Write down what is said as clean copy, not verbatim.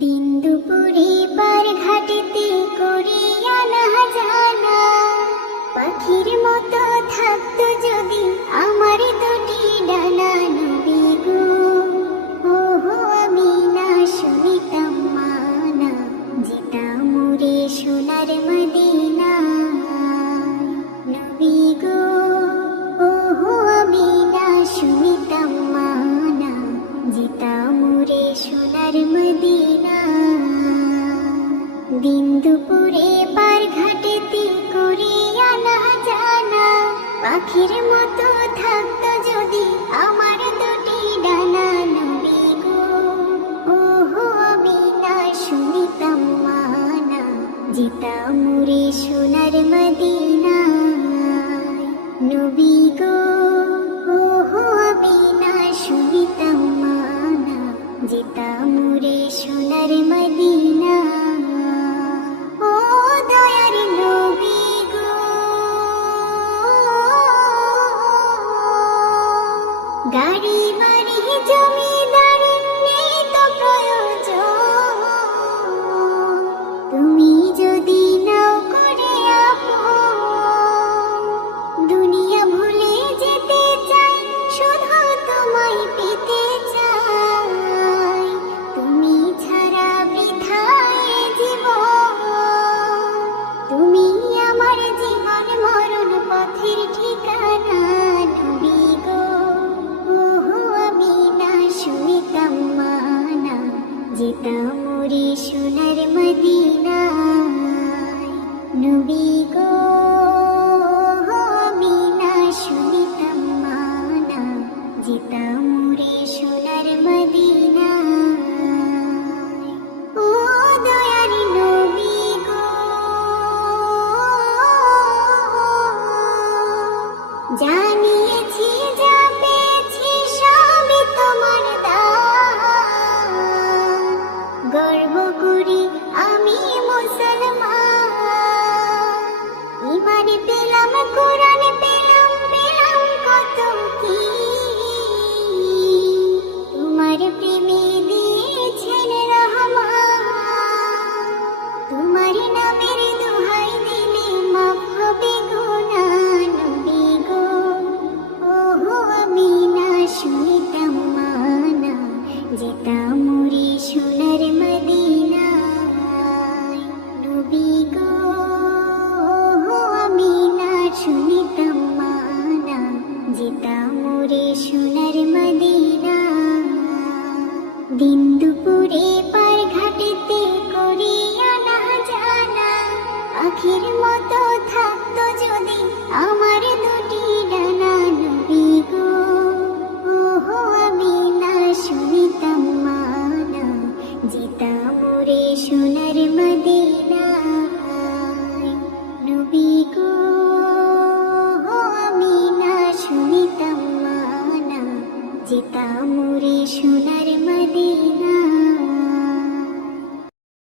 দিন দুপুরে পার ঘাটেতে করিয়া না জানা, পাখির মতো থাকতো যদি আমার দুটি ডানা। নবী গো, ওহো আমি না শুনিতাম মানা, যেতাম উড়ে সোনার মদিনা। নবী গো, ওহো আমি না শুনিতাম মানা, যেতাম উড়ে সোনার মদিনা। দিন দুপুরে পার ঘাটেতে করিয়া না জানা, পাখির মতো থাকতো যদি আমার দুটি ডানা। নবী গো, ওহো আমি না শুনিতাম মানা, যেতাম উড়ে সোনার মদিনা। নবী গো, ওহো আমি না শুনিতাম মানা, যেতাম উড়ে সোনার মদিনা। ও দয়ার নবী গো, গাড়ি বাড়ি জমিদারি নেই তো প্রয়োজন, তুমি যদি নাও করে আপন, দুনিয়া ভুলে যেতে চাই, শুধু তোমায় পেতে চাই। তুমি ছাড়া বৃথায় জীবন, তুমি আমার জীবন মরণ পথের ঠিকানা। নবী গো, ওহো আমি না শুনিতাম মানা, যেতাম উড়ে সোনার মদিনা। নবী গো, ওহো আমি না শুনিতাম মানা, যেতাম উড়ে সোনার মদিনা। ও দয়ার নবী গো, জানিয়েছি যা পেয়েছি সবই তোমার দান, গর্ব করি আমি মুসলমান। ইমান পেলাম, কোরআন পেলাম, পেলাম কত কি, তোমার প্রেমে দিয়েছেন রহমান। তোমার নামের দোহাই দিলে মাফ হবে গুনাহ। নবী গো, ওহো আমি না শুনিতাম মানা, যেতাম উড়ে সোনার মদিনা। নবী গো, ওহো আমি না শুনিতাম মানা, যেতাম উড়ে সোনার মদিনা। দিন দুপুরে পার ঘাটেতে করিয়া না জানা, পাখির মতো থাকতো যদি আমার দুটি ডানা। নবী গো, ওহো আমি না শুনিতাম মানা, যেতাম উড়ে সোনার মদিনা। নবী গো, ওহো আমি না শুনিতাম মানা, যেতাম